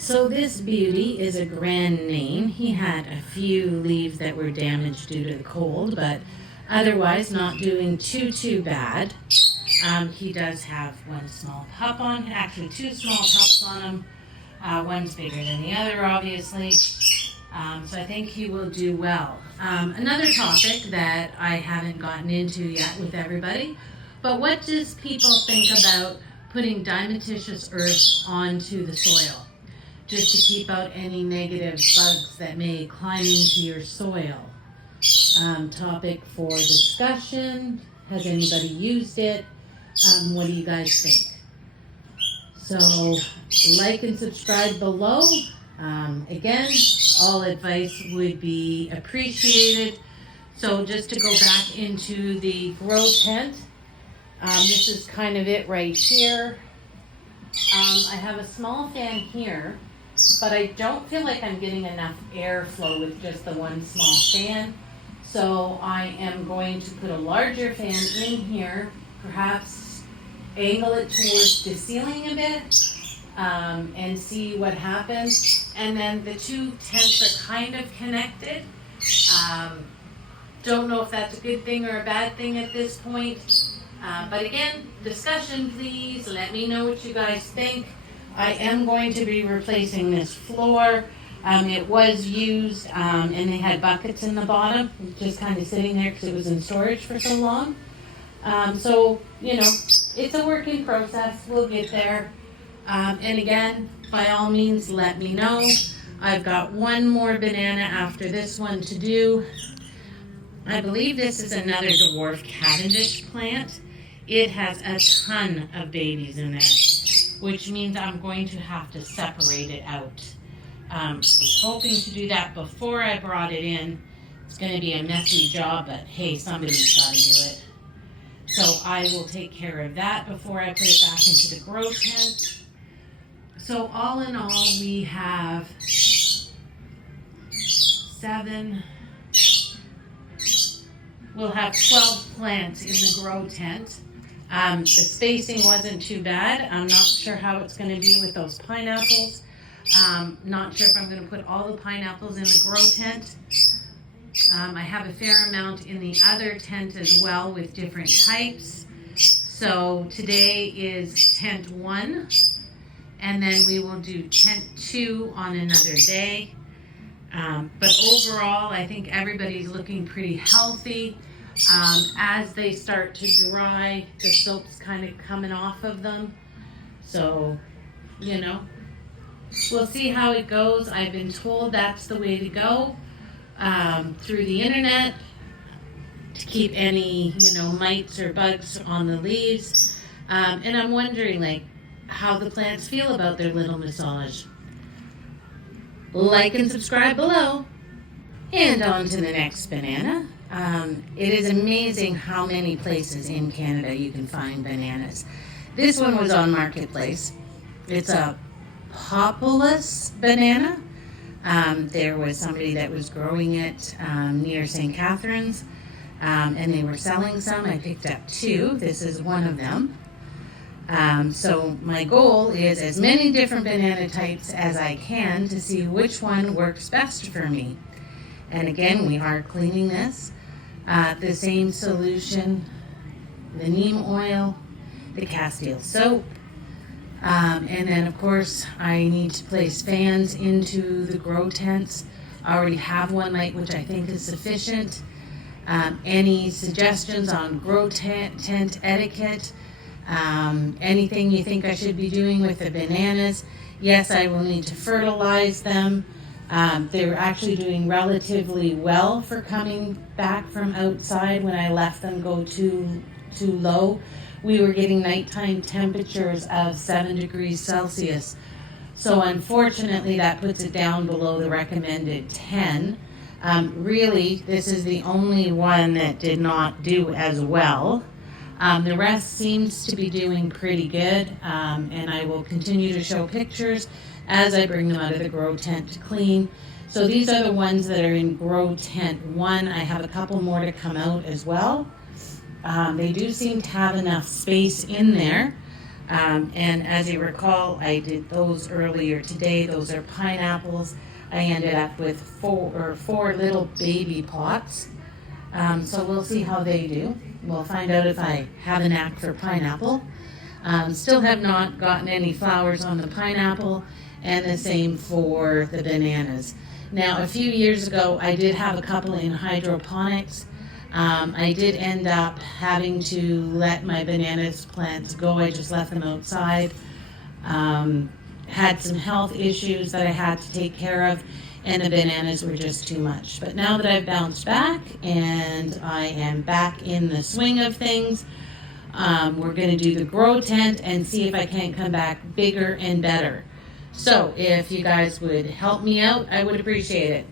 So this beauty is a grand name. He had a few leaves that were damaged due to the cold, but otherwise not doing too bad. He does have one small pup on, actually two small pups on him. One's bigger than the other, obviously. So I think he will do well. Another topic that I haven't gotten into yet with everybody, but what does people think about putting diatomaceous earth onto the soil? Just to keep out any negative bugs that may climb into your soil. Topic for discussion. Has anybody used it? What do you guys think? So, like and subscribe below. Again, all advice would be appreciated. So just to go back into the grow tent, this is kind of it right here. I have a small fan here, but I don't feel like I'm getting enough airflow with just the one small fan. So I am going to put a larger fan in here, perhaps angle it towards the ceiling a bit, and see what happens. And then the two tents are kind of connected. Don't know if that's a good thing or a bad thing at this point. But again, discussion please. Let me know what you guys think. I am going to be replacing this floor. It was used and they had buckets in the bottom, just kind of sitting there because it was in storage for so long. So, you know, it's a working process. We'll get there. And again, by all means, let me know. I've got one more banana after this one to do. I believe this is another dwarf Cavendish plant. It has a ton of babies in there, which means I'm going to have to separate it out. Was hoping to do that before I brought it in. It's going to be a messy job, but hey, somebody's got to do it. So I will take care of that before I put it back into the grow tent. So all in all, we have 7. We'll have 12 plants in the grow tent. The spacing wasn't too bad. I'm not sure how it's going to be with those pineapples. Not sure if I'm going to put all the pineapples in the grow tent. I have a fair amount in the other tent as well with different types. So today is tent 1, and then we will do tent 2 on another day. But overall, I think everybody's looking pretty healthy. As they start to dry, the soap's kind of coming off of them. So, you know, we'll see how it goes. I've been told that's the way to go through the internet to keep any, mites or bugs on the leaves. And I'm wondering, how the plants feel about their little massage. Like and subscribe below. And on to the next banana. It is amazing how many places in Canada you can find bananas. This one was on Marketplace. It's a populous banana. There was somebody that was growing it near St. Catharines, and they were selling some. I picked up 2. This is one of them. So my goal is as many different banana types as I can to see which one works best for me. And again, we are cleaning this. The same solution, the neem oil, the Castile soap, and then of course I need to place fans into the grow tents. I already have one light, which I think is sufficient. Any suggestions on grow tent etiquette? Anything you think I should be doing with the bananas? Yes, I will need to fertilize them. They were actually doing relatively well for coming back from outside when I left them go too low. We were getting nighttime temperatures of 7 degrees Celsius. So unfortunately that puts it down below the recommended 10. Really, this is the only one that did not do as well. The rest seems to be doing pretty good, and I will continue to show pictures as I bring them out of the grow tent to clean. So these are the ones that are in grow tent 1. I have a couple more to come out as well. They do seem to have enough space in there. And as you recall, I did those earlier today. Those are pineapples. I ended up with four little baby pots. So we'll see how they do. We'll find out if I have a knack for pineapple. Still have not gotten any flowers on the pineapple, and the same for the bananas. Now, a few years ago, I did have a couple in hydroponics. I did end up having to let my bananas plants go. I just left them outside. Had some health issues that I had to take care of, and the bananas were just too much. But now that I've bounced back and I am back in the swing of things, we're going to do the grow tent and see if I can't come back bigger and better. So if you guys would help me out, I would appreciate it.